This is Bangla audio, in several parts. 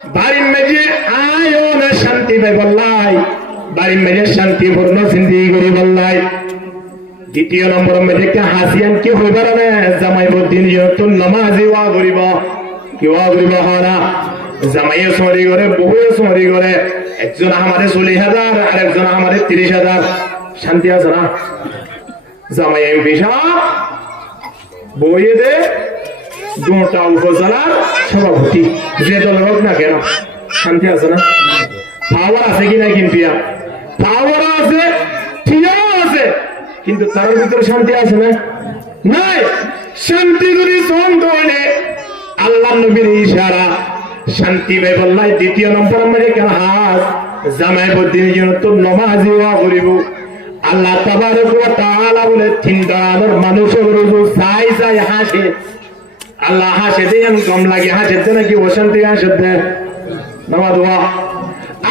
বাড়ির মেজে আয়ো না শান্তি পাই বললাই, বাড়ির মেজে শান্তিপূর্ণ জিন্দিগি করি বললাই। দ্বিতীয় নম্বর মেজে হাসিয়ান কি হইব না জামাই বদিন তো নামাজি ওয়া করিব, কি ওয়া করিব না জামাইয়ে সরি করে বহুয়ে সরি করে, একজন আমাদের 40,000 আর একজন আমাদের 30,000। শান্তি আছে না? জামাই এমপি সাহেব বইয়ে দে দুটা উপজেলার সভাপতি, যে দলের হোক না কেন, শান্তি আছে না? পাওয়ার আছে কিনা? কিন্তু পাওয়ার আছে, ঠিকও আছে, কিন্তু তার ভিতরে শান্তি আছে না? নাই। শান্তি যদি দ্বন্দ্ব হলে আল্লাহ নবীর ইশারা শান্তি ভাই বললাই। দ্বিতীয় নম্বর আমরা কেন হাস জামাই বদিনের জন্য তো নমাজি হওয়া করিব। আল্লাহ তাবারক ওয়া তাআলা বলে তিন ধরনের মানুষের রুজু চাই চাই হাসে। আল্লাহ হাসে দেন কম লাগে, হাসে নাকি অশান্তি হাসে দেন নামাজ ওয়া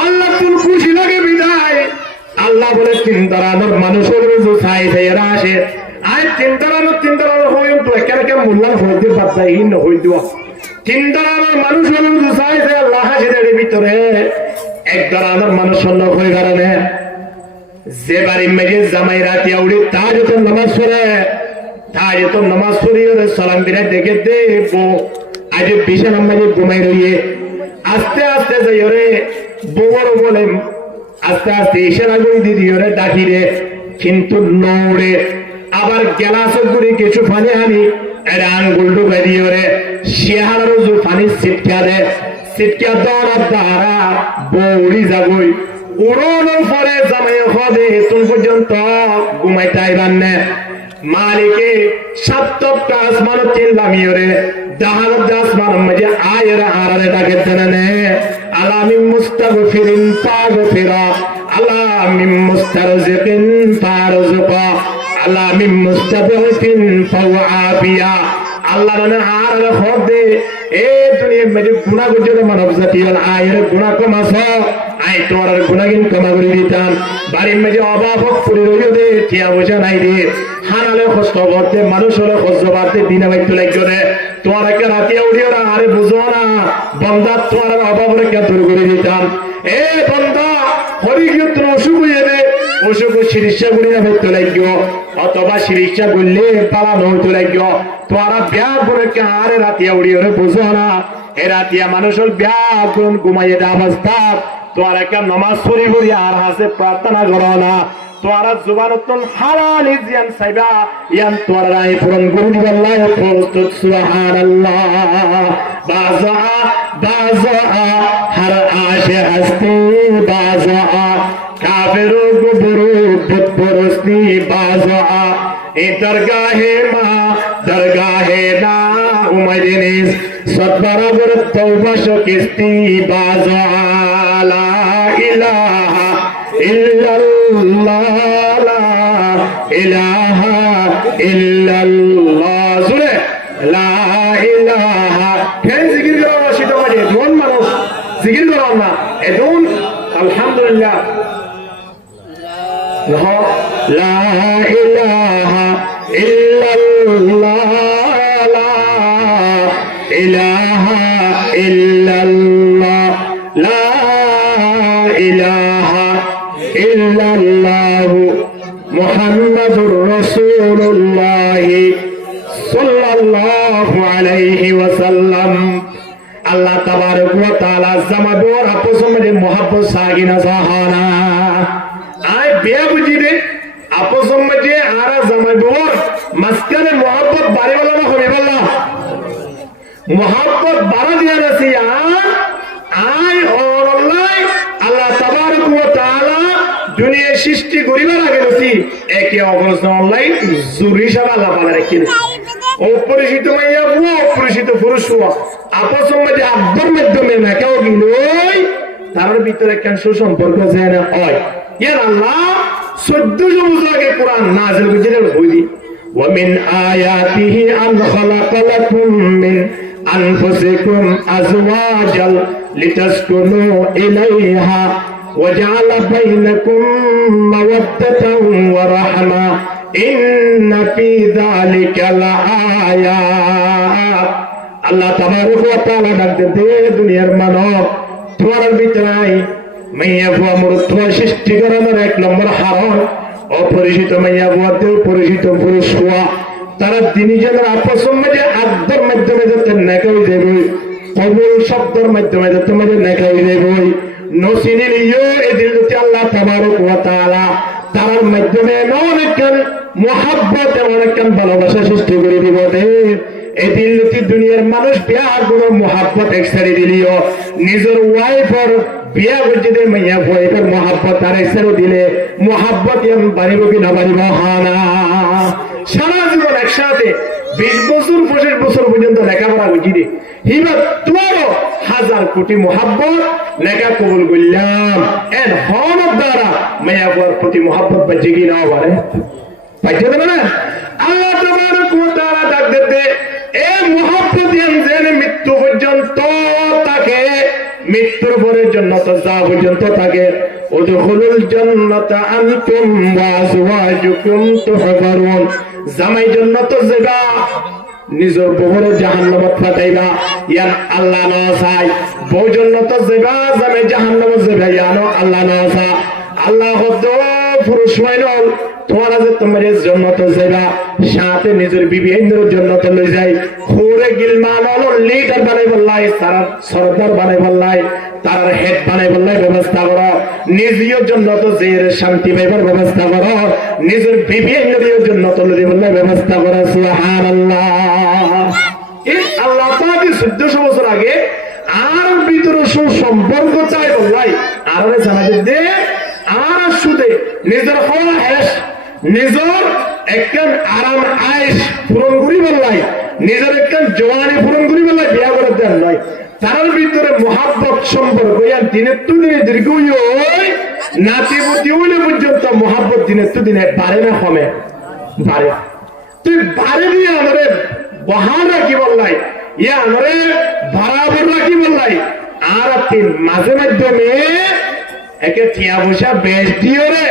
আল্লাহ কোন খুশি লাগে বিদায় আল্লাহ বলে তিন ধরনের মানুষের রুজু চাই চাই এরা হাসে। আর তিন ধরনের হইম তো একে মূল্যায়ন হইতে পারতাই ন হইত। তিন ধরনের মানুষের রুজু চাই চাই আল্লাহ হাসে দেয় ভিতরে। এক ধরনের মানুষ অন্য হয়ে কারণে যে বাড়ির মেজে জামাই রাতিয়া উড়ি তার যত নামাজ পড়ে, তার যত নামাজ পড়ি ওরে সালাম বিরাট দেখে দেব আজ বিছানার মাঝে ঘুমাই রইয়ে আস্তে আস্তে যাই ওরে বড় বলে আস্তে আস্তে ইশারা করে দিদি ওরে ডাকি রে, কিন্তু নড়ে আবার গেলাস করে কিছু পানি আনি এর আঙ্গুল ঢুকাই দিয়ে ওরে শিয়ার পানি ছিটকা দে, ছিটকা দেওয়ার দ্বারা বৌড়ি যাবই উড়ানোর পরে জামাই হবে তুমি পর্যন্ত ঘুমাইতে আইবার না। মালিকে সাতটা আসমান চিনলামি ওরে দাহান আসমান মাঝে আয়ের আড়ালে ডাকে জানে আলামি মুস্তাগফিরিন তাগফিরা আলামি মুস্তারজিকিন ফারজুকা আলামি মুস্তাবিহিন ফাওয়াফিয়া। আল্লাহ রানে আড়ালে হবে এ দুনিয়া মেজে গুনাহ করে মানব জাতি আর আয়ের গুনাহ কমাস আই তোমার গুনাহগিন কমা করে দিতাম। বাড়ির মেজে অভাব করে রইও দে টিয়া বোঝা নাই রে হানালে কষ্ট করতে মানুষ হলে কষ্ট বাড়তে দিনে বাইতে লাগবে রে তোমার একটা রাতে উড়িও না আরে বুঝো না বন্দা তোমার অভাব রেখে দূর করে দিতাম। এ বন্দা হরি গিয়ে তোমার অসুখ হয়ে দে অসুখ চিকিৎসা করি না হইতে লাগবে অথবা চিকিৎসা করলে পালানো হইতে লাগবে তোমার ব্যাগ করে আরে রাতিয়া উড়িও রে বুঝো না এ রাতিয়া মানুষের ব্যাগ করুন ঘুমাইয়ে দেওয়া অবস্থা তোমার একটা নমাজ পড়ি পড়ি আর হাসে প্রার্থনা করো না তোমার জুবানতুন হালাল জিয়ান সাইবা ইয়ান তোমার রায় পূরণ করে দিবেন আল্লাহ প্রস্তুত সুবহানাল্লাহ। বাজা বাজা হর আশে হস্তি বাজা কাফেরো গুবরু বুত পরস্তি বাজা এ দরগাহে মা দরগাহে না উমাইদিনিস সতবরাবর তওবা শকিস্তি বাজা লা ইলাহা ইল্লাল্লাহ লা ইলাহা ইল্লাল্লাহ জুরে লা ইলাহা কেন জিকির করো সেটা মাঝে কোন মানুষ জিকির করো না এদুন আলহামদুলিল্লাহ লা ইলাহা ইল্লাল্লাহ লা ইলাহা ইল্লাল্লাহ লা ইলাহা ইল্লাল্লাহু মুহাম্মাদুর রাসূলুল্লাহ সাল্লাল্লাহু আলাইহি ওয়াসাল্লাম। আল্লাহ তাবারক ওয়া তাআলা জামাদুর আপসমে মুহাব্বত সাগিনা সাহানা আয় বিয়া বুঝিবে আপসমে যে আরা জামাদুর মাসকানে মুহাব্বত বাড়িওয়ালা না হবে আল্লাহ মুহাব্বত বাড়া দিয়া আছে আয় আল্লাহ আল্লাহ তাবারক ওয়া তাআলা দুনিয়া সৃষ্টি করিবার আগে নসি একে অপরজন অনলাইন জুরি সব আল্লাহ পালা রেখে অপরিচিত মাইয়া বুয়া অপরিচিত পুরুষ বুয়া আপস মধ্যে আব্বার মাধ্যমে না কেউ গিলই তার ভিতরে কেন সুসম্পর্ক যায় না হয় ইয়ার আল্লাহ 1400 বছর আগে কোরআন নাযিল করেছিলেন হইদি ওয়া মিন আয়াতিহি আন খালাকা লাকুম মিন আনফুসিকুম আজওয়াজাল লিতাসকুনু ইলাইহা وجعل بينكم مودة ورحمة إن في ذلك لآيات আল্লাহ তাবারক ওয়া তাআলা ডাকতেন দুনিয়ার মানব তোমার ভিতরে মাইয়া বুয়া মরুত্ব সৃষ্টি করানোর 1 নম্বর হারণ অপরিচিত মাইয়া বুয়াতেও পরিচিত পুরুষ হওয়া তারা দিনী জনের আপস মাঝে আদর মাধ্যমে যাতে নেকা হয়ে যাবে কবুল শব্দের মাধ্যমে যাতে মাঝে নেকা হয়ে যাবে নসিনিলিও এদিন যদি আল্লাহ তাবারক ওয়া তাআলা তার মাধ্যমে অনেকক্ষণ মহাব্বত অনেকক্ষণ ভালোবাসা সৃষ্টি করে দিব এদিন যদি দুনিয়ার মানুষ বিয়া কোনো মহাব্বত একসারি দিলিও নিজের ওয়াইফর বিয়া করতে দে মাইয়া ওয়াইফের মহাব্বত তার একসারি দিলে মহাব্বত বাড়িব কি না বাড়িব হানা সারা জীবন একসাথে 20 বছর 25 বছর পর্যন্ত লেখাপড়া করছি রে হিবা তোমারও 1000 কোটি মহাব্বত লেখা কবুল করলাম এন হন দ্বারা মাইয়া ওয়ার প্রতি মহাব্বত বাজে কি না পারে বাজে দেবে না আল্লাহ তাবারক ওয়া তাআলা ডাক দিতে এ মহাব্বত যেন মৃত্যু পর্যন্ত তাকে মৃত্যুর পরে জান্নাত যা পর্যন্ত থাকে উদখুলুল জান্নাতা আনতুম ওয়া আজওয়াজুকুম তুহবারুন জামাই জান্নাত যাবা নিজের বউরে জাহান্নামত পাঠাইবা ইয়ান আল্লাহ না চাই বউ জান্নাত যাবা জামাই জাহান্নামত যাবা ইয়ানো আল্লাহ না চাই আল্লাহ হদ পুরুষ মাইনল তোমার যে তোমার জান্নাত যাবা সাথে নিজের বিবি ইন্দ্র জান্নাত লই যাই খুরে গিলমান হলো লিডার বানাই বললাই তার সরদার বানাই বললাই তার হেড বানাই বললাই ব্যবস্থা করো নিজের জান্নাত জের শান্তি পাইবার ব্যবস্থা করো নিজের বিবি ইন্দ্র জান্নাত লই বললাই ব্যবস্থা করো সুবহানাল্লাহ এই আল্লাহ পাক 1400 বছর আগে আর ভিতরে সুসম্পর্ক চাই বললাই আর জানাতে দে আর সুদে নিজের হওয়া হেস নিজের একখান আরাম আয়েশ পূরণ করি বললাই নিজের একখান জওয়ানি পূরণ করি বললাই বিয়া করে দেন নয় তার ভিতরে মহাব্বত সম্পর্ক দিনের তো দিনে দীর্ঘ নাতিবতী হইলে পর্যন্ত মহাব্বত দিনের তো দিনে বাড়ে না কমে বাড়ে তুই বাড়ে দিয়ে আনরে বহাল রাখি বললাই ইয়া আনরে বরাবর রাখি বললাই আর তিন মাঝে মাধ্যমে একে টিয়া পয়সা বেশ দিও রে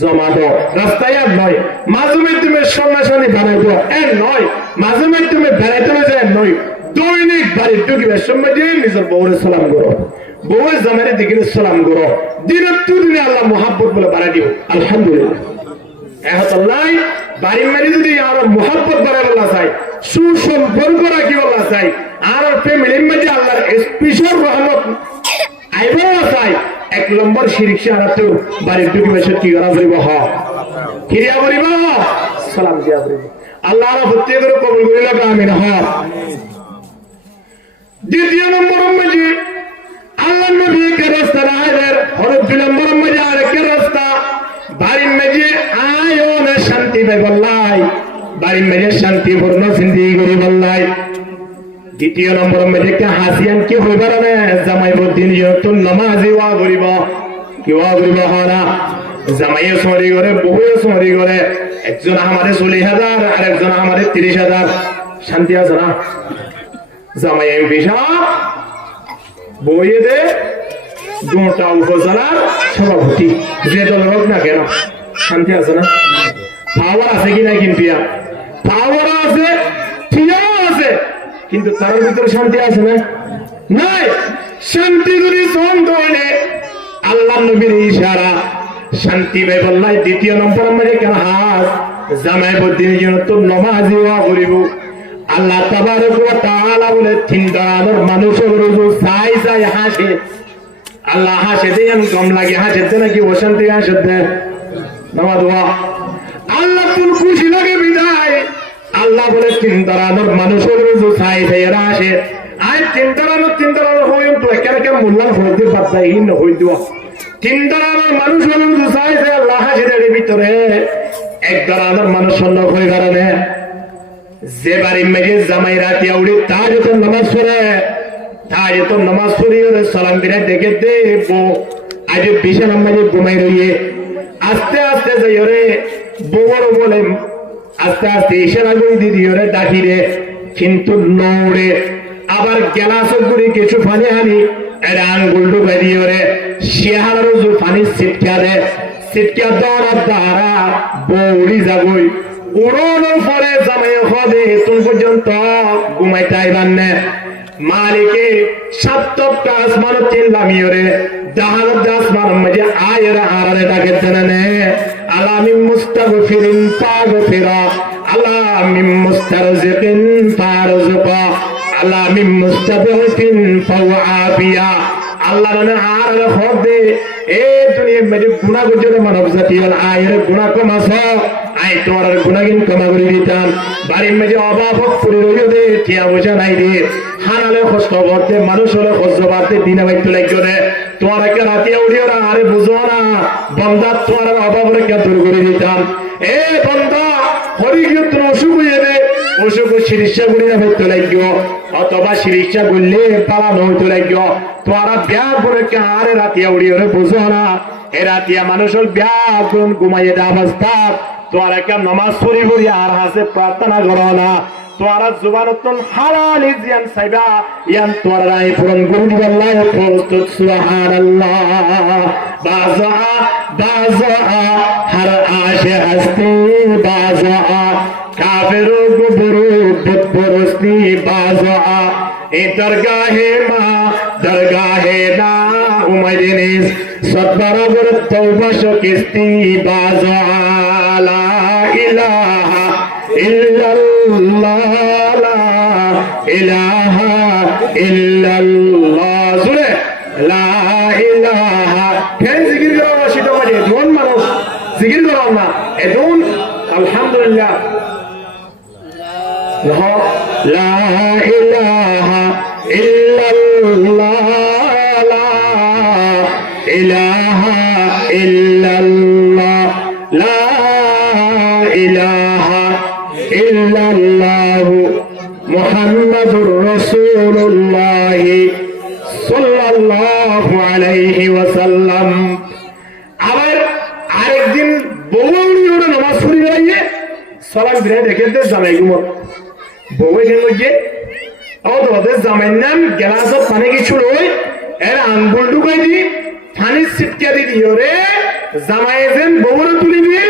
জমা দাও রাস্তায় আর নয় মাঝে মাধ্যমে সন্ন্যাসানি বানাই দাও এর নয় মাঝে মাধ্যমে বেড়াইতে যায় নয় দৈনিক বাড়ির ঢুকিবার সময় দিয়ে নিজের বউরে সালাম করো বউয়ের জামাইরে দিকে সালাম করো দিনের তো দিনে আল্লাহ মহাব্বত বলে বাড়াই দিও আলহামদুলিল্লাহ আল্লাহ বাড়ি মারি যদি আর মহাব্বত বাড়াই বলা চাই সুসম্পর্ক রাখি বলা চাই আর ফ্যামিলির মধ্যে আল্লাহর স্পেশাল রহমত আইবা চাই 1 নম্বর শিরক সারাতেও বাড়ির ঢুকি বসে কি করা করিব হ কিরিয়া করিব সালাম দিয়া করিব আল্লাহর প্রত্যেক করে কবুল করিল আমিন হ দ্বিতীয় নম্বর মধ্যে আল্লাহ নবী কে রাস্তা রাহের হরত 2 নম্বর মধ্যে আরেকটা রাস্তা বাড়ির মধ্যে আয়ো না শান্তি পাই বললাই বাড়ির মধ্যে শান্তিপূর্ণ জিন্দেগি করি বললাই দ্বিতীয় নম্বর মধ্যে একটা হাসিয়ান কি হইবার না জামাই বদিন তো নামাজি ওয়া করিব কি ওয়া করিব হনা জামাইয়ে সরি করে বহুয়ে সরি করে একজন আমারে 40,000 আর একজন আমারে 30,000 শান্তি আছে না জামাই এমপি সাহেব বইয়ে দে গোটা উপজেলার সভাপতি যে দলের হোক না কেন শান্তি আছে না পাওয়ার আছে কিনা কিন্তু পাওয়ার আছে ঠিকও আছে কিন্তু তার ভিতরে শান্তি আছে না নাই শান্তি যদি সন্দ হইলে আল্লাহ নবীর ইশারা শান্তি ভাই বললাই দ্বিতীয় নম্বর আমাদের কেন হাত জামাই বদিনের জন্য তো নামাজি ওয়া করিব আল্লাহ তাবারক ওয়া তাআলা বলে 3 ধরনের মানুষের রোজ চাই চাই হাসে আল্লাহ হাসে দেন কম লাগে হাসে নাকি অশান্তি হাসে দেন নামাজ ওয়া আল্লাহ কোন খুশি লাগে বিদায় আল্লাহ বলে 3 ধরনের মানুষের রোজ চাই চাই হাসে আই 3 ধরনের হইম তো একেবারে মোল্লার হইতে পারতাই না হইতো 3 ধরনের মানুষের রোজ চাই চাই আল্লাহ হাসে দেন ভিতরে 1 ধরনের মানুষ সন্ন হয়ে কারণে যে বাড়ির মেয়ে জামাই রাতিয়া উড়ি তার যত নামাজ পড়ে তার যত নামাজ পড়ি ওরে সালাম বিরাট দেখে দেব আজ বিশাল আমাদের ঘুমাই রইয়ে আস্তে আস্তে যাই ওরে বড় বলে আস্তে আস্তে ইশারা করে দিদি ওরে ডাকি রে কিন্তু নৌড়ে আবার গ্লাস করে কিছু পানি আনি এটা আঙ্গুল ডুবাই দিয়ে ওরে শিয়ার পানি ছিটকা দে ছিটকা দৌড়া দ্বারা বৌড়ি যাবই উড়ানোর পরে জামাই হবে তুমি পর্যন্ত ঘুমাইতে আইবার না মালিকে সাতটা আসমান চিনলামিও রে জাহানত আসমান মাঝে আয়ের আরারে ডাকে জানে আলামিন মুস্তাগফিরিন ফাগফিরা আলামিন মুস্তারজিকিন ফারজুকা আলামিন মুস্তাবিহিন ফাওয়াফিয়া আল্লাহ মানে আর হবে এই দুনিয়া মধ্যে গুনাহ করে মানব জাতি আর আয়ের গুনাহ কমাস আই তোমার গুনাহগিন কমা করে দিতাম বাড়ির মধ্যে অভাব পড়ে রইল দে টিয়া বোঝা নাই রে হানালে কষ্ট করতে মানুষ হলে কষ্ট বাড়তে দিনে বাইতে লাগবে রে তোমার একটা রাতে উড়িও না আরে বুঝো না বন্দা তোমার অভাব রেখে দূর করে দিতাম এ বন্দা হরিকে তোমার অসুখ হয়ে দে অসুখ চিকিৎসা করি না হইতে লাগবে অথবা চিকিৎসা করলে পালানো হইতে লাগবে তোমার ব্যাগ করে আরে রাতে উড়িও রে বুঝো না এ রাতিয়া মানুষের ব্যাগ ঘুমাইয়ে দেওয়া অবস্থা তোমার একটা নামাজ পড়ি পড়ি আর হাসে প্রার্থনা করো না তোমার জুবানতন হালাল জিয়ান সাইবা ইয়ান তোমার রাই পূরণ করে দিবেন আল্লাহ প্রস্তুত সুবহানাল্লাহ বাজা হর আশে হস্তি বাজা কাফিরো গুবরু বুতপরস্তি বাজা এ দরগাহে মা দরগাহে না উমাইদিনিস সদবরাবর তওবা শকিস্তি বাজা লা ইলাহা ইল্লাল্লাহ লা ইলাহা ইল্লাল্লাহ সুরে লা ইলাহা কেন জিকির করো সেটা মানে কোন মানুষ জিকির করো না এদুন আলহামদুলিল্লাহ লা ইলাহা ইল্লাল্লাহ লা ইলাহা ইল্লাল্লাহ লা ইলাহা ইল্লাল্লাহু মুহাম্মাদুর রাসূলুল্লাহ সাল্লাল্লাহু আলাইহি ওয়াসাল্লাম আবার আরেকদিন বউনিওর নামাজ পড়ি বেরিয়ে সালাম দিয়ে দেখতে জামাই গুমর বউয়ে কেন যে ও তোদের জামাই নাম গ্লাসত পানি কিছু লই এর আঙ্গুল ঢুকাই দি পানি ছিটকে দি দিও রে জামাই যেন বউরে তুলি দিয়ে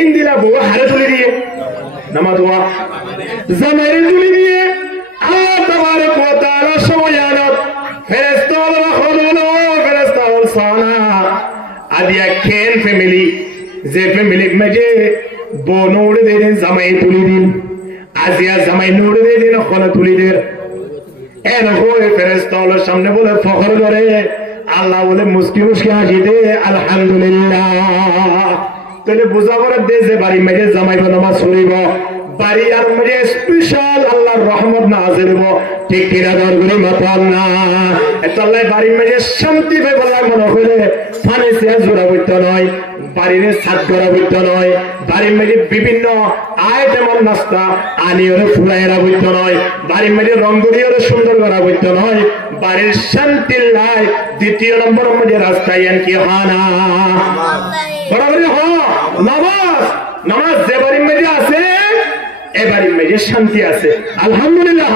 ইন্দিলা বউ হারে তুলি দিয়ে নামাজ ওয়া জামাইরে তুলি দিয়ে আল্লাহ তাবারক ওয়া তাআলা সময়ানত ফেরেশতা রাখলো ফেরেশতা সানা আদিয়া কেন ফ্যামিলি যে ফ্যামিলি মধ্যে বউ নোড়ে দেন জামাই তুলি দিন আজিয়া জামাই নোড়ে দেন ওখানে তুলি দেন এর হয়ে ফেরেশতা আল্লাহর সামনে বলে ফখর করে আল্লাহ বলে মুস্কি মুস্কি হাসি দে আলহামদুলিল্লাহ তাহলে বুঝা করে দে যে বাড়ি মেজে জামাইব নামাজ পড়িব বাড়ি আর মেজে স্পেশাল আল্লাহর রহমত নাযিল হইব ঠিক কিনা দরগুলি মাতাল না এতলাই বাড়ি মেজে শান্তি পাই বলা মনে হইলে পানি সে জোড়া বইতে নয় বাড়ির ছাদ করা বইতে নয় বাড়ির মেজে বিভিন্ন আইটেমন নাস্তা আনিওরে ফুলাইরা বইতে নয় বাড়ির মেজে রঙ্গরিওরে সুন্দর করা বইতে নয় বাড়ির শান্তির লাই দ্বিতীয় নম্বর মধ্যে রাস্তায় কি হানা বরাবর হ নামাজ নামাজ যে বাড়ির মেজে আছে এ বাড়ির মেজে শান্তি আছে আলহামদুলিল্লাহ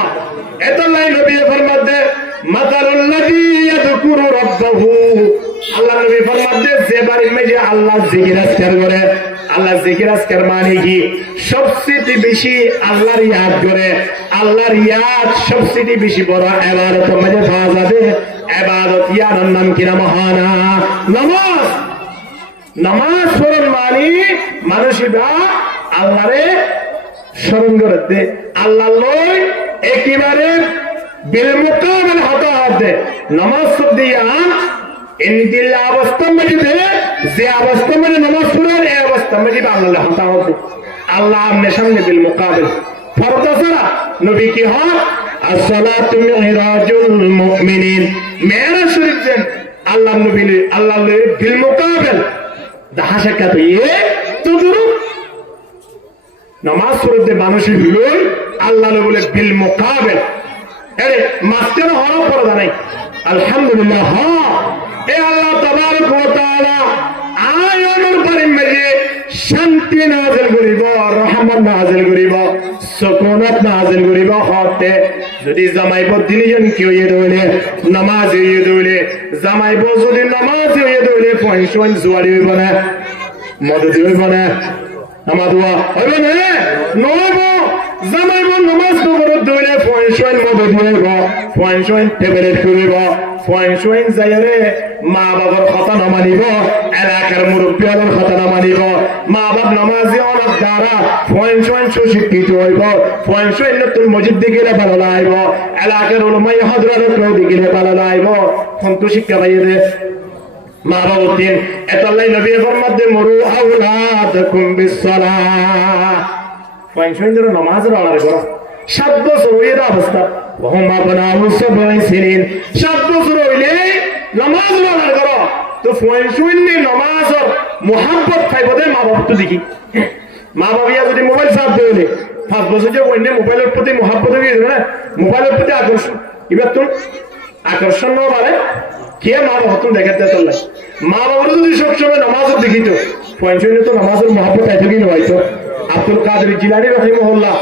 এতলাই নবী ফরমাতে মাতালুল্লাযী ইয়াযকুরু রাব্বাহু আল্লাহ নবী ফরমাতে যে বাড়ির মেজে আল্লাহ জিকির আজকার করে আল্লাহ জিকির আজকার মানে কি সবচেয়ে বেশি আল্লাহর ইয়াদ করে আল্লাহর ইয়াদ সবচেয়ে বেশি বড় ইবাদত মধ্যে পাওয়া যাবে ইবাদত ইয়ার নাম কি না মহানা নামাজ নামাজ পড়েন মানে মানুষরা আল্লাহরে স্মরণ করতে আল্লাহ লই একেবারে বিল মুকাবিল হতে হবে নামাজ দিয়া ইনদিল অবস্থা মধ্যে যে অবস্থা মধ্যে নামাজ পড়েন এই অবস্থা মধ্যে আল্লাহ হতে হবে আল্লাহ আমনে সামনে বিল মুকাবিল ফরজ ছাড়া নবী কি হয় আসসালাতু মিরাজুল মুমিনিন মেরাজ শরীফ দেন আল্লাহ নবী আল্লাহ বিল মুকাবিল দেখা সাক্ষাৎ এ তো দূর নামাজ পড়তে মানুষের বিলই আল্লাহ বলে বিল মুকাবিল আরে মাস্টার হওয়ার পড়া নাই আলহামদুলিল্লাহ হ্যাঁ এ আল্লাহ তাবারক ওয়া তাআলা আয়াতের পরে মেজে শান্তি নাযিল করিব রহমত নাযিল করিব সুকুনাত নাযিল করিব হতে যদি জামাইব দিনজন কি হইয়ে দইলে নামাজ হইয়ে দইলে জামাইব যদি নামাজ হইয়ে দইলে পয়সন জুয়ারি হইব না মদত হইব না নামাজ হবে না নব জামাইব নামাজ নগর ধরে পয়সা মদত দিব পয়সা টেবলেট করিব পয়সা যাইরে মা বাবার কথা না মানিব এলাকার মুরব্বীদের কথা না মানিব মা বাপ নামাজি অনেক দ্বারা পয়সা সুশিক্ষিত হইব পয়সা নতুন মসজিদ দিকে ভালো লাগব এলাকার উলামায়ে হযরত দিকে ভালো লাগব সন্ত শিক্ষা পাইবে মা বাবার দিন এতলাই নবী ফরমাতে মরু আওলাদাকুম বিসসালাহ পয়সা ধরে নামাজ পড়ার করা 7 বছর এর অবস্থা ওহম আপনাহু সাবঈ সিনিন 7 বছর হইলে নামাজ পড়ার করা তো পয়সা নিয়ে নামাজের মোহাব্বত পাইবদে মা বাবা তো দেখি মা বাবা যদি মোবাইল সাথ দেলে 5 বছর যে অন্য মোবাইলের প্রতি মোহাব্বত হয়ে যাবে না মোবাইলের প্রতি আকর্ষণ এবার তো আকর্ষণ না মানে কে মা বাবা তো দেখাতে চললে মা বাবা যদি সবসময় নামাজও দেখিত পয়সা নিয়ে তো নামাজের মোহাব্বত এত কি হয়তো আব্দুল কাদের জিলানী রাহিমাহুল্লাহ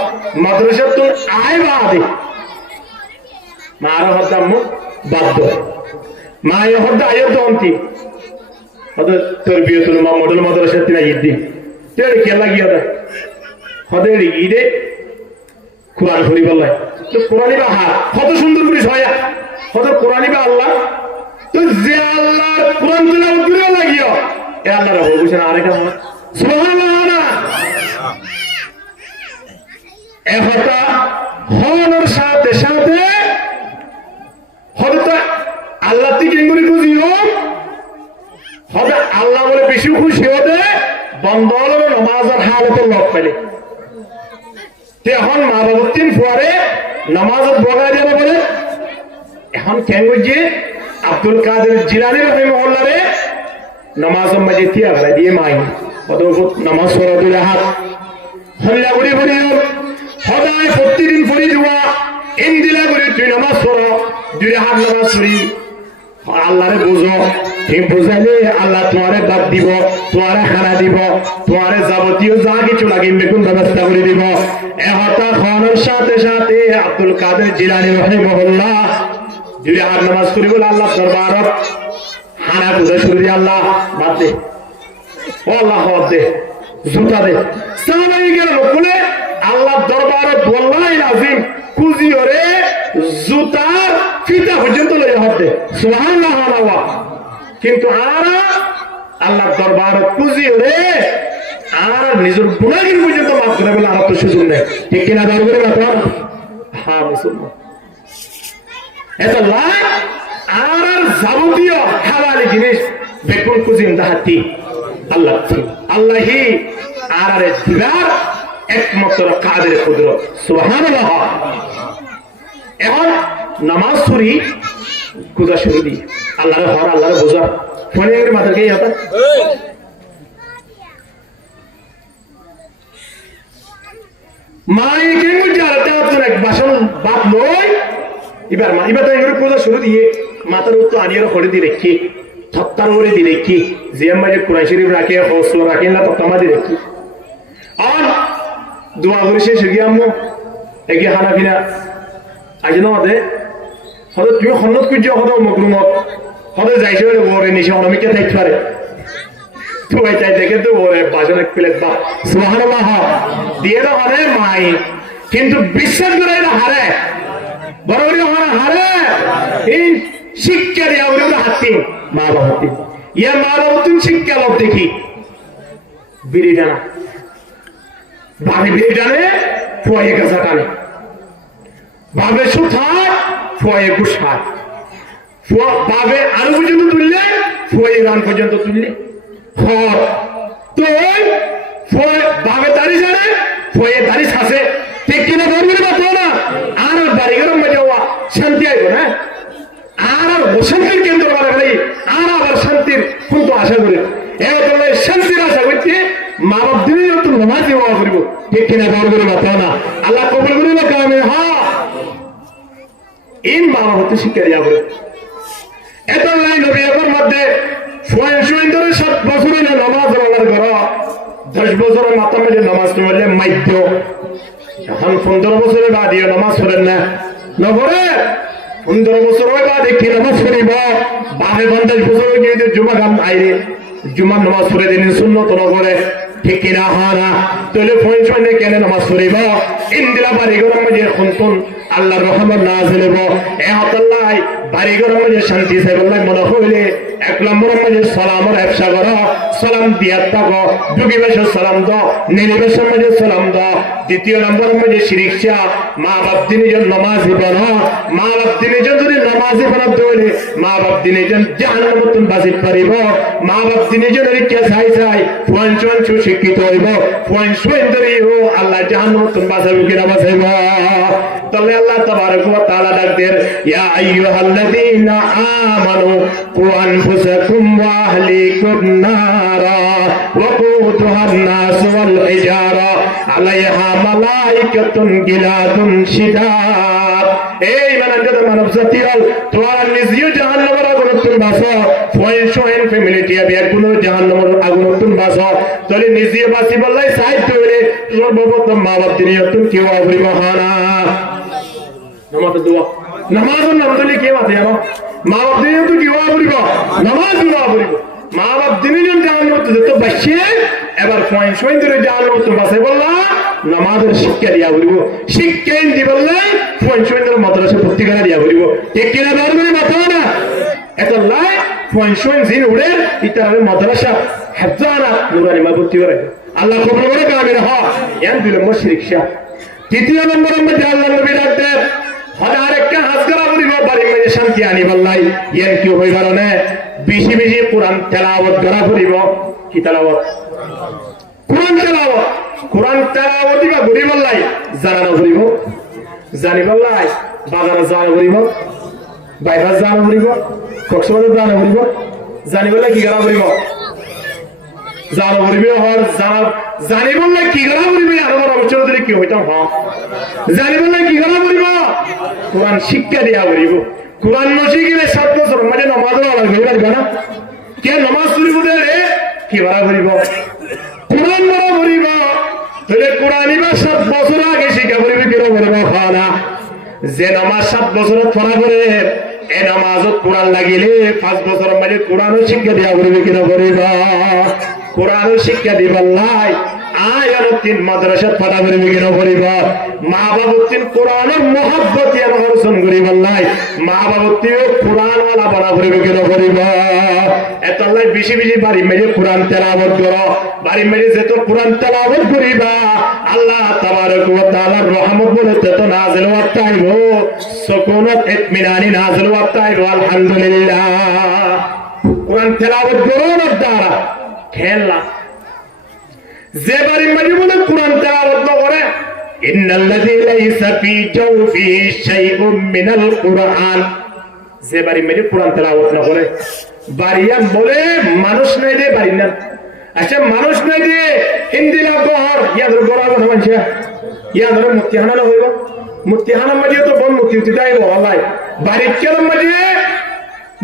মাদ্রাসা তো আয় বাদে মারা হদ্দাম বাদ্য মায় হদ্দা আয়ত অন্তি হদে তরবিয়তুল মা মডেল মাদ্রাসা তিনা ইদ্দি তেরে কে লাগি হদে ইদে কুরআন পড়ি বললাই তো কুরআনি বা হা কত সুন্দর করে ছয়া হদে কুরআনি বা আল্লাহ তো যে আল্লাহর কুরআন তেলাওয়াত করে লাগিও এ আল্লাহর হবে বুঝেন আরেকটা সুবহানাল্লাহ এহতা হওয়ার সাথে সাথে হয়তো আল্লাহ থেকে ইঙ্গুলি খুঁজিও হবে আল্লাহ বলে বেশি খুশি হতে বন্ধল নামাজের হালতে লক পেলে এখন মা বাবার দিন পরে নামাজত বগাই যাবে বলে এখন কেন বুঝছে আব্দুল কাদের জিলানী রাহিমাহুল্লাহ রে নামাজের মাঝে তিয়া ফেলা দিয়ে মাই কত নামাজ পড়া দুই হাত হল্লা করে বলি সদায় প্রতিদিন পড়ি দেওয়া ইন্দিলা করে তুই নামাজ পড়ো দুই হাত নামাজ পড়ি আল্লাহরে বুঝো ঠিক বুঝাইলে আল্লাহ তোমারে দাঁত দিব তোমারে খানা দিব তোমারে যাবতীয় যা কিছু লাগে বেগুন ব্যবস্থা করে দিব এহতা খানের সাথে সাথে আব্দুল কাদের জিলানী রাহিমাহুল্লাহ দুই হাত নামাজ পড়ি বলে আল্লাহ দরবারত হানা বুঝে শুরু দিয়ে আল্লাহ বাদ দে ও আল্লাহ বাদ দে জুতা দে সাহাবাই গেল বলে আল্লাহ দরবারত ওয়াল্লাহি আযীম কুজি ওরে জুতার ফিতা পর্যন্ত লই হতে সুবহানাল্লাহ কিন্তু আল্লাহ দরবারত কুজি ওরে নিজের গুনাহগার পর্যন্ত মাফ করে বলে আর তো সুযোগ নেই ঠিক কিনা দরবারে কথা হ্যাঁ মুসলমান এত লাই আর যাবতীয় হালাল জিনিস বেকুল কুজি দাহাতি আল্লাহি আর দিবার একমাত্র কাদের কুদরত সুবহানাল্লাহ এখন নামাজ পড়ি কুজা শুরু দি আল্লাহর হর আল্লাহর বোঝা ফোনে এর মাথা কে হতা মাই কে মুজারতে আপনার এক বাসন বাদ লই এবার তো এর কুজা শুরু দিয়ে মাথার উত্তর আনিয়ে করে দি রেখি ছত্তার করে দি রেখি যে আমাদের কুরআন শরীফ রাখে হসল রাখে না তো আমাদের রেখি আর দোয়া করে শেষ হয়ে আম্মু এগিয়ে খানা পিনা আজ না হতে হয়তো তুমি সন্নত করছো হতো মকরুমত হয়তো যাইছে ওরে নিশে অনামিকে থাকতে পারে তো চাই দেখে তো ওরে বাজন এক প্লেট বা সুবহানাল্লাহ দিয়ে তো হারে মাই কিন্তু বিশ্বাস করে না হারে বড় বড় হারে এই শিক্ষা দেওয়া ওরে হাতি মা বাবা ইয়া মা বাবা তুমি শিক্ষা লোক দেখি বিড়ি টানা ভাবে বিড়ি টানে ফয়ে গাছা টানে ভাবে সুথায় ফয়ে গুসায় ভাবে আলু পর্যন্ত তুললে ফয়ে রান পর্যন্ত তুললে তো ভাবে দাড়ি জানে ফয়ে দাড়ি ছাসে ঠিক কিনা ধরবে না আর বাড়ি গরম মজা হওয়া শান্তি আইব না আর অশান্তির কেন্দ্র করে ভাই আর আবার শান্তির কিন্তু আশা করি এরকম শান্তির আশা করতে মা বাপ দিনে তো নামাজি হওয়া করিব ঠিক কিনা ধরবে না আল্লাহ কবুল করিব কামে হ্যাঁ এই মা বাপ শিক্ষা দিয়া করে এত নাই নবী এর মধ্যে সোয়েন ধরে 7 বছর হইলে নামাজ পড়ার ঘর 10 বছরের মাথা মেলে নামাজ পড়লে মাইদ্য এখন 15 বছরের বাদ দিয়ে নামাজ পড়েন না নগরে 15 বছরের বাদ কি নামাজ পড়িব 52 বছর গিয়ে জুমা গান আইরে জুমা নামাজ পড়ে দিন সুন্নত নগরে ঠিক কিনা হানা তাহলে ফোন শুনে কেন নামাজ পড়িব ইন্দিরা বাড়ি গরম মাঝে খুনতুন আল্লাহর রহমত নাযিল হইব এ আল্লাহ বাড়ি গরম মাঝে শান্তি চাইবল্লাহ মনে হইলে এক নম্বর মাঝে সালামের ব্যবসা করো সালাম দিয়া থাকো দুগিবেশে সালাম দাও নিলিবেশের মাঝে সালাম দাও দ্বিতীয় নম্বর মাঝে শিরিকশা মা বাপ দিনে জন নামাজি বানো মা বাপ দিনে জন যদি নামাজি বানাতে হইলে মা বাপ দিনে জন জাহান্নামে বাঁচিত পারিব মা বাপ দিনে জন রিক্কা চাই চাই ফুয়ান চুয়ান শিক্ষিত হইব ফুয়ান সুয়েন ধরিও আল্লাহ জাহান্নামে বাঁচাইব কিনা বাঁচাইব তাহলে আল্লাহ তাবারক ওয়া তাআলা ডাক দেন ইয়া আইয়ুহাল্লাযীনা আমানু কু আনফুসাকুম ওয়া আহলিকুম নারা ওয়াকুদুহান নাস ওয়াল হিজারা আলাইহা মালাইকাতুন গিলাদুন শিদাদ এই মানব জাতির তোমরা নিজেও জাহান্নামের আগুনে তুমি বাঁচো ফয়েন ফ্যামিলি বিয়ার কোন জাহান্নামের আগুনে তুমি বাঁচো তাহলে নিজে বাঁচি বললাই সাইড হইলে সর্বপ্রথম মা বাপ দিনে তুমি কেউ আবরিব হানা নামাজ দোয়া নামাজের নাম দিলে কে বাঁচে জানো মা বাপ দিনে তো কেউ আবরিব নামাজ দোয়া আবরিব মা বাপ দিনে জন জাহান্নামে যেত বাঁচে এবার ফয়েন ধরে জাহান্নামে তুমি বাঁচে বললা নামাজের শিক্ষা দিয়া বলিব শিক্ষা দি বললে ফয়েন ধরে মাদ্রাসা ভর্তি করা দিয়া বলিব ঠিক কিনা ধর্মের মাথা না এত লাই ফয়েন জিন উড়ে ইতারে মাদ্রাসা হাজারা নুরানি মা ভর্তি করে আল্লাহ কবুল করে কামে হ ইয়ান দিল মুশরিক শাহ তৃতীয় নম্বরের মধ্যে আল্লাহ নবী রাখতেন হাজার একটা হাজ করা বলিব বাড়ির মধ্যে শান্তি আনি বললাই ইয়ান কি হই কারণে বেশি বেশি কোরআন তেলাওয়াত করা বলিব কি তেলাওয়াত কোরআন তেলাওয়াত দিবা ঘুরি বললাই জানানো করিব জানি বললাই বাজারে জানা করিব বাইরে জানা করিব কক্সবাজার জানা করিব জানি বললাই কি করা করিব জানা করিব হর জানি বললাই কি করা করিব আর বড় বছর ধরে কি হইতাম হ জানি বললাই কি করা করিব কোরআন শিক্ষা দিয়া করিব কোরআন নশিকিলে 7 বছর মানে নামাজও আলাদা করিব না কে নামাজ পড়িব রে কি করা করিব কোরআন বড় করিব তাহলে কোরআনই বা 7 বছর আগে শিক্ষা করিবে কেন করিব খানা যে নামাজ 7 বছর পড়া করে এই নামাজত কোরআন লাগিলে 5 বছর মানে কোরআনও শিক্ষা দিয়া করিবে কেন করিব কোরআনও শিক্ষা দিবাল্লাই আয়ার তিন মাদ্রাসা পড়া করিবে কেন করিব মা বাবা তিন কোরআনের মহব্বত ইয়ান অর্জন করিবাল্লাই মা বাবা তিন কোরআন ওয়ালা বনা করিবে কেন করিব এতলাই বেশি বেশি বাড়ি মেরে কোরআন তেলাওয়াত করো বাড়ি মেরে যত কোরআন তেলাওয়াত করিবা আল্লাহ তাবারক ওয়া তাআলার রহমত বলে তত নাযিল ওয়া তাইব সুকুনাত ইতমিনানি নাযিল ওয়া তাইব আলহামদুলিল্লাহ কোরআন তেলাওয়াত করো না দ্বারা খেলা যে বাড়ি মেরে বলে কোরআন তেলাওয়াত করে ইন্নাল্লাযী লাইসা ফি জাওফিহি শাইউম মিনাল কুরআন যে বাড়ি মেরে কোরআন তেলাওয়াত না করে বাড়িয়ান বলে মানুষ নাই দে বাড়ি না আচ্ছা মানুষ নাই দে হিন্দি লাভ হর ইয়াদের বড় মানুষ ইয়াদের মুক্তিহানা না হইব মুক্তিহানা মাঝে তো বন মুক্তি দিতাই বলাই বাড়ি কেন মাঝে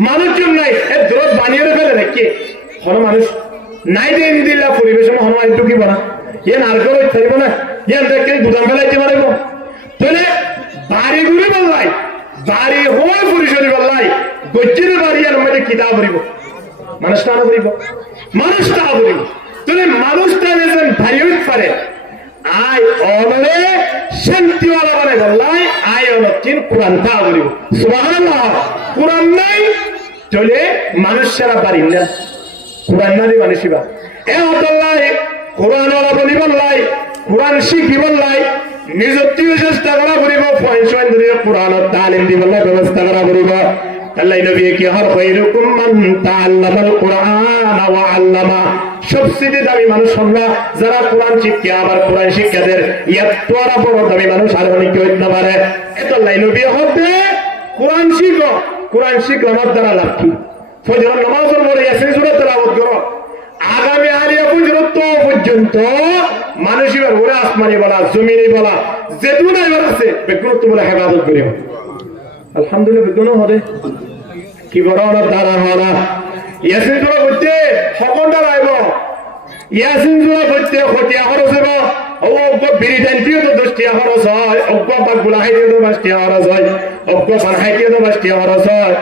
মানুষজন নাই এ দরদ বানিয়ে ফেলে নাকি হন মানুষ নাই দে হিন্দি লাভ পরিবেশ হন আই তো কি বলা ইয়ান আর করে থাকব না ইয়ান দেখে গুদাম ফেলাইতে পারব তাহলে বাড়ি ঘুরে বললাই বাড়ি হয় পরিসরে বললাই গজ্জের বাড়ি আর মধ্যে কিতাব করিব মানুষটা না করিব মানুষটা করিব তাহলে মানুষটা যেন ভারী হইতে পারে আই অনরে শান্তিওয়ালা মানে বললাই আই অনকিন কোরআন তা করিব সুবহানাল্লাহ কোরআন নাই চলে মানুষ সারা পারি না কোরআন না দিয়ে মানুষিবা এ হতল্লাই কোরআন ওয়ালা বলি বললাই কোরআন শিখি বললাই নিজত্বীয় চেষ্টা করা করিব পয়সা ধরে কোরআনের তালিম দিবল্লা ব্যবস্থা করা করিব আল্লাহ নবী কি হর খায়রুকুম মান তাআল্লামাল কুরআন ওয়া আল্লামা সবচেয়ে দামি মানুষ হলো যারা কোরআন শিক্ষা আবার কোরআন শিক্ষাদের এতটা বড় দামি মানুষ আর অনেক কেউ হতে পারে এত আল্লাহ নবী হতে কোরআন শিখো কোরআন শিখানোর দ্বারা লাভ কি ফজর নামাজের পরে ইয়াসিন সূরা তেলাওয়াত করো আগামী আলিয়া পর্যন্ত মানুষ এবার ওরা আসমানি বলা জমিনি বলা যেটু নাই আছে বেগুরত্ব বলে হেফাজত করিও আলহামদুলিল্লাহ বেগুনো হবে কি বড় দ্বারা হলা ইয়াসিন সূরা পড়তে সকলটা রাইব ইয়াসিন সূরা পড়তে খতিয়া খরচ হবে ও বিড়ি টানটিও তো 10 টাকা খরচ হয় অজ্ঞ পাক বুলাহাইটিও তো 5 টাকা খরচ হয় অজ্ঞ বানহাইটিও তো 5 টাকা খরচ হয়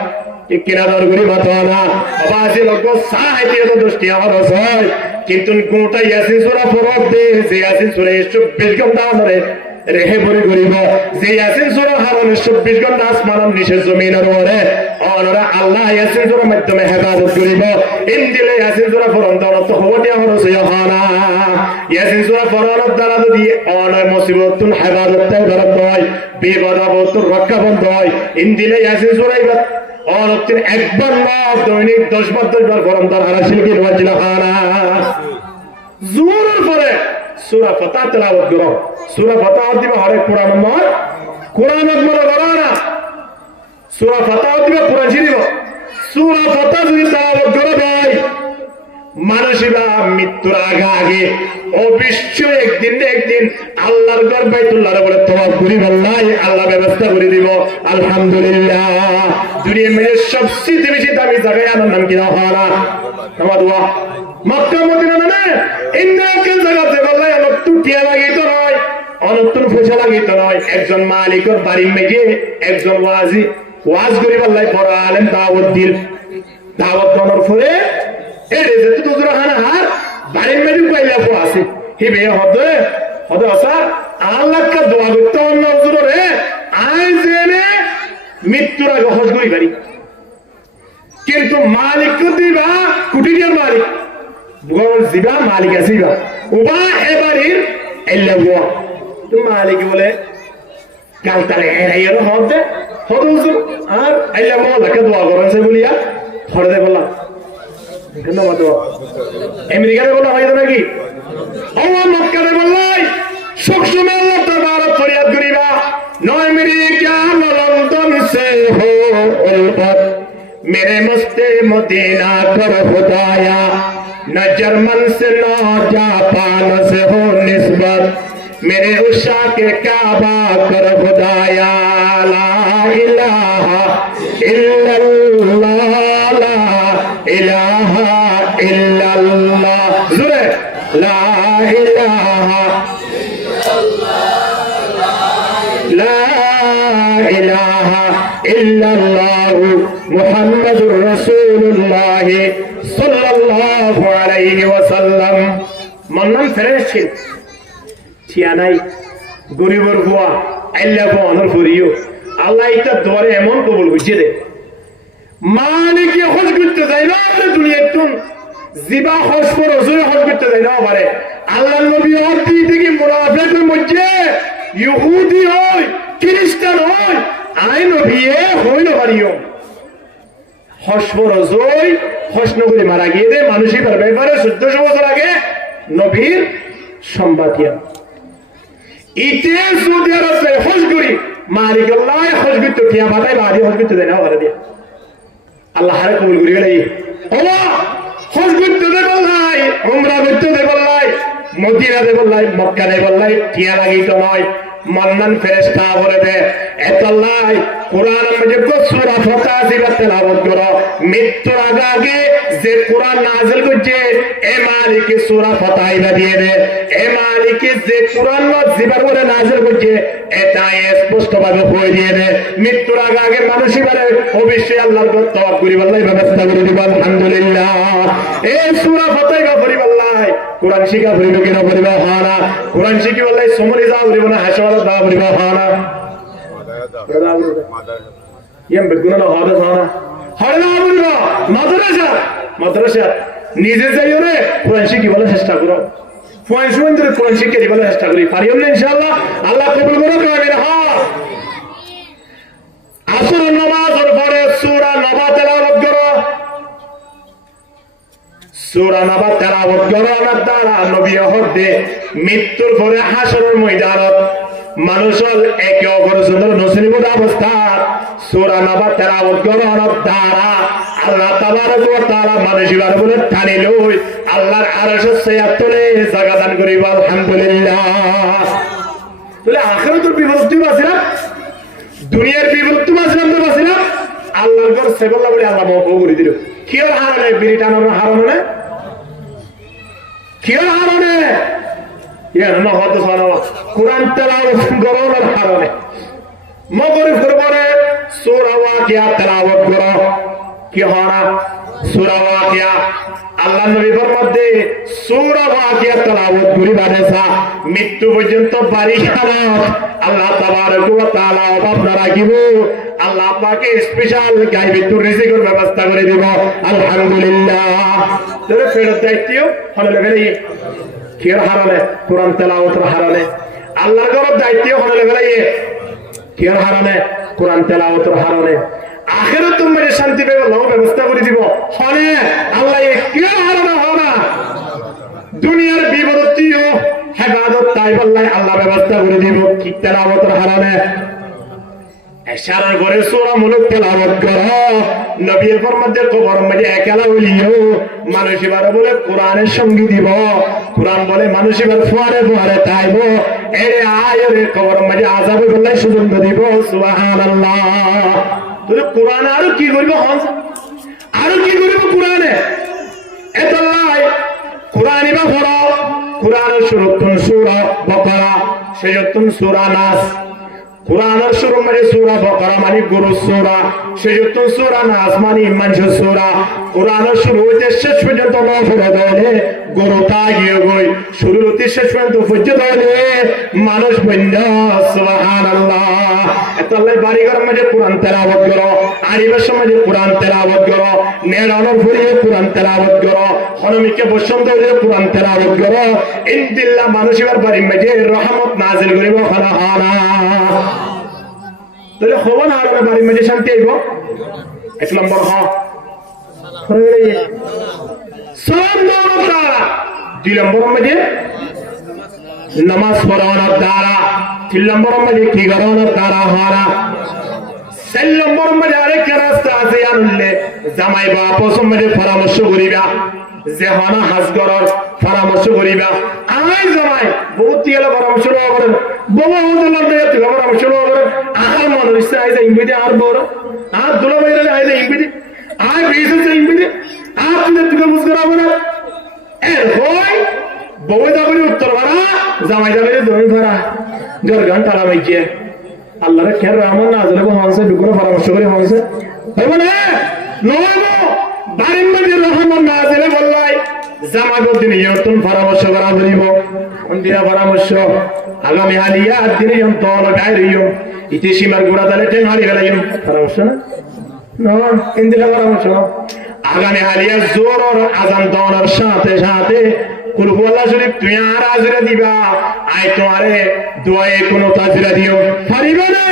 কিনা দর করি মাথা না আবার আছে লোক সাহাইটিও তো 10 টাকা খরচ হয় কিন্তু গোটা ইয়াসিন সূরা ফরজ দে যে ইয়াসিন সূরা 24 ঘন্টা ধরে রেহে বরি করিব যে ইয়াসিন সূরা হারন 24 ঘন্টা আসমানের নিচে জমিনের উপরে অনরা আল্লাহ ইয়াসিন সূরার মাধ্যমে হেফাজত করিব ইনদিলে ইয়াসিন সূরা ফরজ দ্বারা তো হওয়া হরস ইহানা ইয়াসিন সূরা ফরজ দ্বারা যদি অনর মুসিবতুল হেফাজত দ্বারা হয় বিপদ আপদ রক্ষা বন্ধ হয় ইনদিলে ইয়াসিন সূরা অনতির একবার না দৈনিক 10 বার 10 বার ফরজ দ্বারা হারাসিল কি ওয়াজিলা খানা জোরের পরে সূরা ফাতিহা তেলাওয়াত করো সূরা ফাতিহা দিবা হরে কোরআন নয় কোরআন মনে করো না সূরা ফাতিহা দিবা কোরআন শরীফ সূরা ফাতিহা যদি তেলাওয়াত করো ভাই মানুষরা মৃত্যুর আগে অবশ্যই একদিন না একদিন আল্লাহর ঘর বাইতুল্লাহর উপরে তওয়াফ করি বললাই আল্লাহ ব্যবস্থা করে দিব আলহামদুলিল্লাহ দুনিয়ার মধ্যে সবচেয়ে বেশি দামি জায়গা আমার নাম কি না হারা নামাজ ওয়া মক্কা মদিনা না ইন্নাকে জায়গাতে বললাই আমার টুটিয়া লাগিত নয় অনন্তন পয়সা লাগিত নয় একজন মালিকের বাড়ির মেয়ে একজন ওয়াজ করি বললাই বড় আলেম দাওয়াত দিল দাওয়াত দেওয়ার পরে এই যে তো দুজরা হানা হার বাড়ির মেয়ে কইলা পো আছে হিবে হদে আসা আল্লাহকে দোয়া করতে অন্য হুজুরে আই জেনে মৃত্যুর আগে হজ করি পারি কিন্তু মালিক দিবা কুটিরিয়ার মালিক ভগবান জিবা মালিক আসিবা উবা এবারির এল্লাহ তো মালিক বলে কাল তারে এর হদে হুজুর আর আল্লাহ মাওলাকে দোয়া করেন সে বলিয়া হরদে বললাম ধন্যবাদ আমেরিকাতে বলা হয় নাকি মক্কাতে বললাই সবসময় আল্লাহ তাবারক ফরিয়াদ করিবা নয় আমেরিকা লন্ডন সে হো উলফত मेरे मस्ते मदीना कर खुदाया न जर्मन से न जापान से हो निस्बत मेरे उषा के काबा कर खुदाया ला इलाहा इल्लल्लाह ला इलाहा इल्लल्लाह जुरे ला इलाहा ला इलाहा इल्लल्लाह मुहम्मदुर रसूलुल्लाह सल्लल्लाहु अलैहि वसल्लम মন্নান ফেরেশিল ঠিয়ানাই গরিবর বুয়া আল্লাহ বনর ফুরিও আল্লাহ এটা দরে এমন কবুল হইছে দে মালিক হজ করতে যায় না আমরা দুনিয়াতুন জিবা হজ পর ওজয় হজ করতে যায় না পারে আল্লাহ নবী আর দিকে মুনাফিকের মধ্যে ইহুদি হয় খ্রিস্টান হয় আই নবী হইল পারিও হজ পর ওজয় হজ নগরী মারা গিয়ে দে মানুষই পারবে এবারে 1400 বছর আগে নবীর সম্বাদিয়া ইতে সৌদি আরবে হজ করি মালিক আল্লাহ হজ করতে কিয়া বাতাই বাড়ি হজ করতে দেয় না করে দিয়া আল্লাহ হারে কবুল করি গেলে ওয়া হজ করতে দে বললাই উমরা করতে দে বললাই মদিনা দে বললাই মক্কা দে বললাই কিয়া লাগিত নয় মান্নান ফেরেশতা বলে দে এতাল্লাহ কোরআন মধ্যে সূরা ফাতিহা জিবা তেলাওয়াত করো মৃত্যুর আগে যে কোরআন নাযিল করছে এ মালিক সূরা ফাতিহা দিয়ে দে এ মালিক যে কোরআন জিবার উপরে নাযিল করছে এটা স্পষ্ট ভাবে কই দিয়ে দে মৃত্যুর আগে মানুষই পারে অবশ্যই আল্লাহর কাছে তওয়াব করি আল্লাহ ব্যবস্থা করে দিব আলহামদুলিল্লাহ এই সূরা ফাতিহা পড়ি আল্লাহ কোরআন শিখা পড়িব কিনা পড়িবা হানা কোরআন শিখি আল্লাহ সমরি যা পড়িব না হাসওয়ালা দা পড়িবা হানা ইয়াম বেগুনা না হাদা হানা হানা পড়িবা মাদ্রাসা নিজে যাইও রে কোরআন শিখি বলে চেষ্টা করো পয়সা ধরে কোরআন শিখে দিবলে চেষ্টা করি পারিও না ইনশাআল্লাহ আল্লাহ কবুল করুক আমিন হ্যাঁ আসর নামাজের পরে সূরা নবা তেলাওয়াত করো সূরা নবা তেলাওয়াত করো না দ্বারা নবী হদে মৃত্যুর পরে হাসরের ময়দানত মানুষের একে অপরের জন্য নসিবত অবস্থা সূরা নবা তেলাওয়াত করো না দ্বারা আল্লাহ তাবারক ওয়া তাআলা মানুষের উপরে টানি লই আল্লাহর আরশের ছায়াতলে জায়গা দান করিব আলহামদুলিল্লাহ তাহলে আখিরাতের বিপত্তি বাঁচিনা দুনিয়ার বিপত্তি বাঁচিনা তো বাঁচিনা আল্লাহর ঘর সেবল্লা বলে আল্লাহ মাফ করে দিল কি আর হারানে বিরিটানোর হারানে কি আর হারানে ইয়া না হদ সানা কোরআন তেলাওয়াত করো না হারানে মাগরিবের পরে সূরা ওয়াকিয়া তেলাওয়াত করো কি হারা সূরা ওয়াকিয়া আল্লাহ নবীর মধ্যে সূরা ওয়াকিয়া তেলাওয়াত করিবা দেসা মৃত্যু পর্যন্ত বাড়ি খারাপ আল্লাহ তাবারক ওয়া তাআলা অভাব না রাখিব আল্লাহ পাকে স্পেশাল গায়বে রিজিকের ব্যবস্থা করে দেব আলহামদুলিল্লাহ তোর ফেরত দায়িত্ব হলো লেভেলে কির হারালে কোরআন তেলাওয়াতের হারালে আল্লাহর ঘরের দায়িত্ব হলো লেভেলে কির হারালে কোরআন তেলাওয়াতের হারালে আখিরাত তোমার শান্তি পাবে আল্লাহ ব্যবস্থা করে দিব হলে আল্লাহ কির হারানো হবে দুনিয়ার বিপদতিও ইবাদত তাই বললাই আল্লাহ ব্যবস্থা করে দিব কি তেলাওয়াতের হারালে এশারার করে সূরা মুলক তেলাওয়াত করো নবীর ফরমাতে কবর মধ্যে একলা হইও মানুষ এবার বলে কোরআনের সঙ্গী দিব কোরআন বলে মানুষ এবার ফুয়ারে ফুয়ারে তাইবো এরে আয়রে কবর মধ্যে আযাব বললাই সুযোগ দিব সুবহানাল্লাহ তুই কোরআন আর কি করব হন আর কি করব কোরআনে এতলাই কোরআনই বা পড়ো কোরআনের শুরুতুন সূরা বাকারা সেজতুন সূরা নাস কোরআনের শুরু মানে সূরা বাকারা মানে গরু সূরা সেজতুন সূরা নাস মানে মানুষ সূরা কোরআনের শুরু হইতে শেষ পর্যন্ত না পড়ে দেয় গরু তাগিয়ে গই শুরু হতে শেষ পর্যন্ত দেয় মানুষ বন্ধ সুবহানাল্লাহ এতলাই বাড়িঘর মধ্যে কোরআন তেলাওয়াত করো আরিবার সময় কোরআন তেলাওয়াত করো নেড়ানোর পরে কোরআন তেলাওয়াত করো হনমিকে বসন্ত হলে কোরআন তেলাওয়াত করো ইনদিল্লাহ মানুষের বাড়ির মধ্যে রহমত নাজিল করিব খানা হানা তাহলে হবো না আর বাড়ির মধ্যে শান্তি আইব এক নম্বর সালাম দেওয়ার দ্বারা দুই নম্বর মধ্যে নামাজ পড়ানোর দ্বারা তিন নম্বর মধ্যে কি করানোর দ্বারা হারা চার নম্বর মধ্যে আরেকটা রাস্তা আছে আনলে জামাই বা আপস মধ্যে পরামর্শ করিবা যে হনা হাজ করার পরামর্শ করিবা আই জামাই বহুত গেলে পরামর্শ লওয়া করেন বাবা হুজুর লড়তে তুই পরামর্শ লওয়া করেন আর মন ইচ্ছা আইছে ইংবিদে আর বড় আর দুলা বাইরে আইছে ইংবিদে আর বেসে ইংবিদে আর তুই বুঝ করা না এর হয় বউ যাবে উত্তর ভাড়া জামাই যাবে দই ভাড়া জোর গান তালা বাইকে আল্লাহর খের রহমান না আসলে হনসে দুপুরে পরামর্শ করে হনসে হইব না নয় বাড়ির মধ্যে রহমান না আসলে বললাই জামাই বলতে নিয়ে তুমি পরামর্শ করা বলিব দিয়া পরামর্শ আগামী হালিয়া দিনে যন্ত্র গায়ে রইও ইতি সীমার গুড়া তালে টেন হারি গেলাই পরামর্শ না ইন্দিরা পরামর্শ আগামী হালিয়া জোর আজান দেওয়ার সাথে সাথে কুলহুল্লাহ শরীফ তুই আর আজরা দিবা আই তোমারে দোয়ায়ে কোনো তাজরা দিও পারিবে না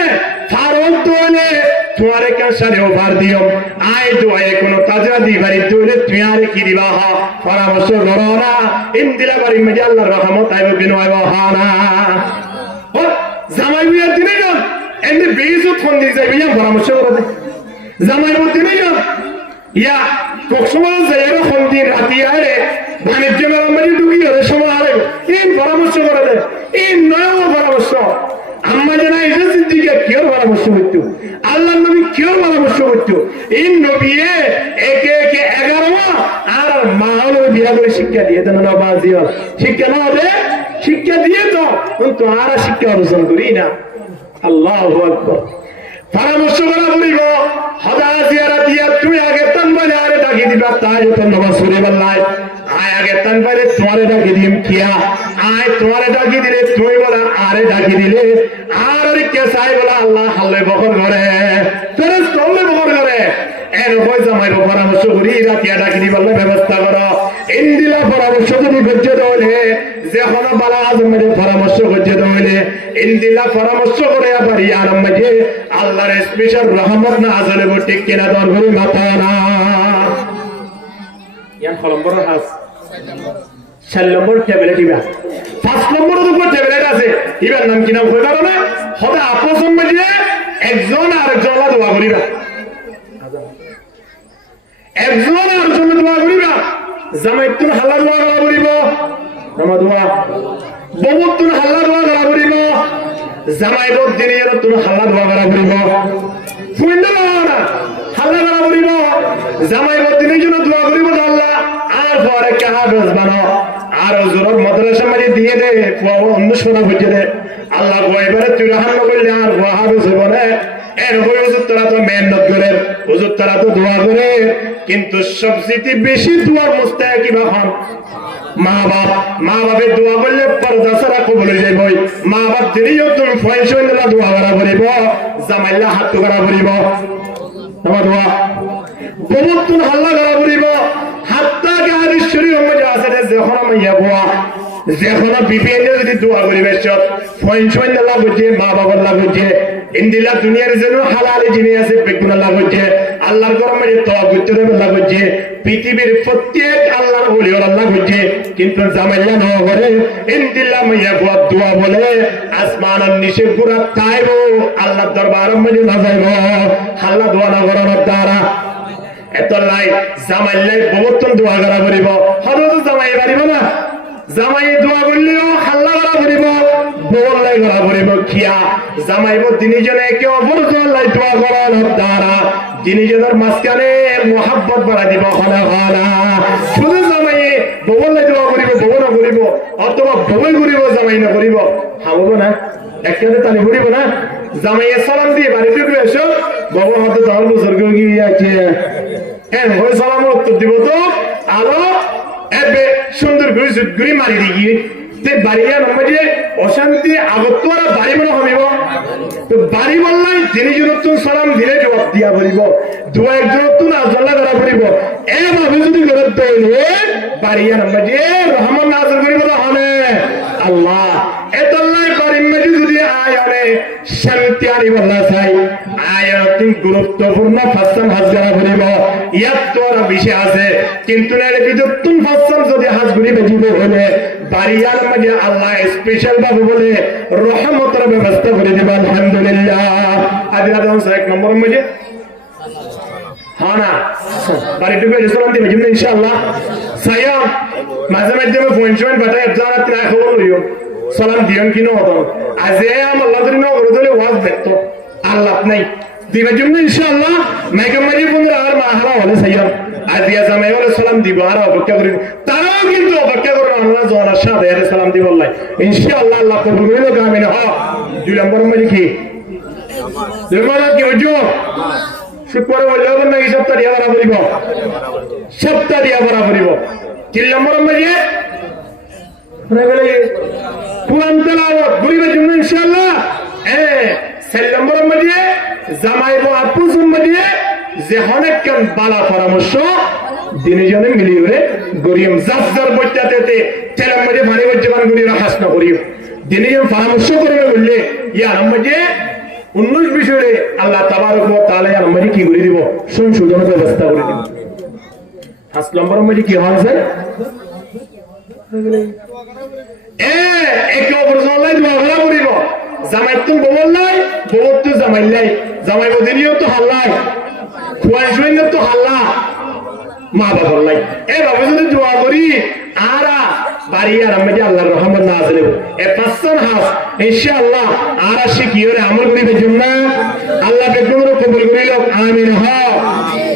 ফারজ তোলে তোমারে কাশারে ওভার দিও আই দোয়ায়ে কোনো তাজরা দিবারি তোলে তুই আর কি দিবা হ পরামর্শ করো না ইনদিলা বাড়ি মধ্যে আল্লাহর রহমত আইবে বিনয় হানা ও জামাই বিয়ার দিনে না এমনি বেইজ্জত ফোন দিয়ে যাইবে পরামর্শ করতে জামাই বলতে নেই না ইয়া কক্সবাজার যাইরে ফোন দিয়ে রাতি আরে বাণিজ্য মেলা মাঝে ঢুকি হলে সময় আরে এই পরামর্শ করে দেয় এই নয় পরামর্শ আম্মা জানা এটা সিদ্দিকে কেউ পরামর্শ করতো আল্লাহ নবী কেউ পরামর্শ করতো এই নবী একে একে 11 আর মা হলো বিয়া করে শিক্ষা দিয়ে দেন না বাজি শিক্ষা না হবে শিক্ষা দিয়ে তো আর শিক্ষা অর্জন করি না আল্লাহু আকবার পরামর্শ করা বলিব হদা জিয়ারা দিয়া তুই আগে তান বলে আরে ডাকি দিবা তাই তো নামাজ পড়ে বললাই আয় আগে তান বলে তোমারে ডাকি দিম কিয়া আয় তোমারে ডাকি দিলে তুই বলা আরে ডাকি দিলে আর কে চাই বলা আল্লাহ হাল্লে বকর করে তোরে সল্লে বকর করে এর কই জামাই পরামর্শ করি রাতিয়া ডাকি দিবা ব্যবস্থা করো ইনদিলা পরামর্শ যদি করতে দলে যে হলো বালা আজমের পরামর্শ করতে দলে ইনদিলা পরামর্শ করে পারি আর মাঝে আল্লাহর স্পেশাল রহমত না আজলে বটে কিনা দর করে মাথা না ইয়ান নম্বর হাস 4 নম্বর ট্যাবলেট দিবা 5 নম্বর উপর ট্যাবলেট আছে ইবার নাম কি নাম কইবা না হবে আপস মাঝে একজন আরেকজন দোয়া করিবা একজন আরেকজন দোয়া করিবা জামাই তুমি হাল্লা দোয়া করিব নামা দোয়া বহুত তুমি হাল্লা দোয়া করিব জামাই বদ দিনে তুমি হাল্লা দোয়া করিব ফুইন্দ না হাল্লা করিব জামাই বদ দিনে জন্য দোয়া করিব আল্লাহ আর পরে কাহা বেশ বানো আর জোর মাদ্রাসা মাঝে দিয়ে দে অন্য সোনা বুঝে দে আল্লাহ গোয়াইবারে চুরাহান্ন করলে আর গোয়াহাবে জীবনে এর হয়ে হুজুর তারা তো মেহনত করে, হুজুর তারা তো দোয়া করে, কিন্তু সবচেয়ে বেশি দোয়ার মুস্তাহিক বা হন মা বাপ। মা বাপের দোয়া করলে পর্দা ছাড়া কবুল হয়ে যাইব। মা বাপ দিলেও তুমি ফয়সা হইলা দোয়া করা করিব, জামাইলা হাত করা করিব, তোমার দোয়া বহুত হাল্লা করা করিব। হাতটাকে হাদিস শরীফের মধ্যে আছে যখন আমি যাবো যখন বিপিএল যদি দোয়া করিবে সব ফয়সা হইলা লাগছে, মা বাবার লাগছে, ইন্দিলা দুনিয়ার জন্য হালালি জিনিস আছে বেগুনা লাগছে, আল্লাহর গরমে তওয়াব করতে লাগছে, পৃথিবীর প্রত্যেক আল্লাহর ওলি আল্লাহ করছে, কিন্তু জামাইলা না করে ইন্দিলা মাইয়া বুয়া দোয়া বলে আসমানের নিচে পুরা তাইব আল্লাহর দরবারের মধ্যে না যাইব হাল্লা দোয়া না করার দ্বারা। এত লাই জামাইলাই বহুত দোয়া করা করিব, হয়তো জামাই পারিব না, জামাই দোয়া করলেও হাল্লা করা করিব, বলাই করা করিব। খিয়া জামাইব তিনজনে একে অপর লাই দোয়া করার দ্বারা তিনজনের মাঝখানে মোহাব্বত বাড়া দিব। খানা খানা শুধু জামাই বলাই দোয়া করিব, বউ না করিব, অথবা বই করিব জামাই না করিব, হাবব না একসাথে তালি করিব না। জামাইয়ের সালাম দিয়ে বাড়িতে এসো, বাবু হয়তো 10 বছর গিয়ে আছে, হ্যাঁ ওই সালামের উত্তর দিব তো আরো এবে সুন্দর করে জুটগুড়ি মারি দিয়ে বাড়িয়া নমাজে অশান্তি আগত আর বাড়ি মনে হবিব তো বাড়ি বললাই তিনজনতুন সালাম দিলে জবাব দিয়া বলিব, দু একজনতুন আজল্লা করা পড়িব। এভাবে যদি গরত তৈরি বাড়িয়া নমাজে রহমান নাজর করিব হনে আল্লাহ এতল্লাই বাড়ির মাঝে যদি আয়নে শান্তি আনিব না চাই আয়াতিন গুরুত্বপূর্ণ ফাসসান হাজ করা পড়িব। ইয়াত তো আর বিষয় আছে, কিন্তু এর বিদুত্তুন ফাসসান যদি হাজ করি বেজিব হলে বাড়িয়ার মাঝে আল্লাহ স্পেশাল ভাবে বলে রহমতের ব্যবস্থা করে দেব। আলহামদুলিল্লাহ। আদিরাত 1 নম্বরের মাঝে হ্যাঁ না বাড়িটুকু সালাম দিবে কিন্তু ইনশাআল্লাহ সায়াম মাঝে মাঝে পয়েন্ট বাটায় জানা ত্রা খবর লইও সালাম দিয়ন কিনো হতো আজে আমার আল্লাহ ধরে নগর ধরে ওয়াজ দেখতো আল্লাহ নাই দিবার জন্য ইনশাআল্লাহ মাইকে মাঝে বন্ধুরা আর মাহারা হলে সায়াম আর দিয়া জামাই বলে সালাম দিব আর অপেক্ষা করি, তারাও কিন্তু অপেক্ষা করে আল্লাহ জোয়ার সাথে সালাম দিব ইনশাআল্লাহ। আল্লাহ কবুল করিল কামিন। হ 2 নম্বরের মাঝে কি 2 নম্বর কি হইছো শুক্রবার বললে হবে নাকি সপ্তাহ দিয়া বরা করিব, সপ্তাহ দিয়া বরা করিব। 3 নম্বরের মাঝে কোরআন তেলাওয়াত করিবার জন্য ইনশাআল্লাহ। 4 নম্বরের মাঝে জামাই বউ আপুর মাঝে যে অনেক কেন বালা পরামর্শ দিনজনে মিলিয়ে গরিম জাফজার বইটাতে তেলের মাঝে ভারী বজ্জান গরিয়ে হাস না করিও দিনজন পরামর্শ করিবে বললে ইয়ার মাঝে 19 বিষয়ে আল্লাহ তাবারক ওয়া তাআলা ইয়ার মাঝে কি করে দিব সংশোধনের ব্যবস্থা করে দিব। 5 নম্বরের মাঝে কি হয় স্যার একে অপর জলাই দোয়া করা করিব। জামাই তো বল নাই বউ তো জামাই নাই, জামাই বদিনিও তো হাল্লাই খুয়াই শুইন তো হাল্লা মা বাবার নাই। এভাবে যদি দোয়া করি আর বাড়ি আর আমি আল্লাহর রহমত না আসলে এ 5 হাস ইনশাআল্লাহ আর শিখিয়ে আমল করিবে জন্য আল্লাহ বেগুন কবুল করিল আমিন।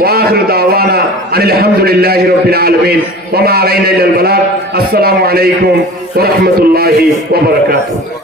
ওয়া আখিরু দাওয়ানা আলহামদুলিল্লাহি রাব্বিল আলামিন ওয়া মা আলাইনা ইল্লাল বালাগ। আসসালামু আলাইকুম ওয়া রাহমাতুল্লাহি ওয়া বারাকাতুহু।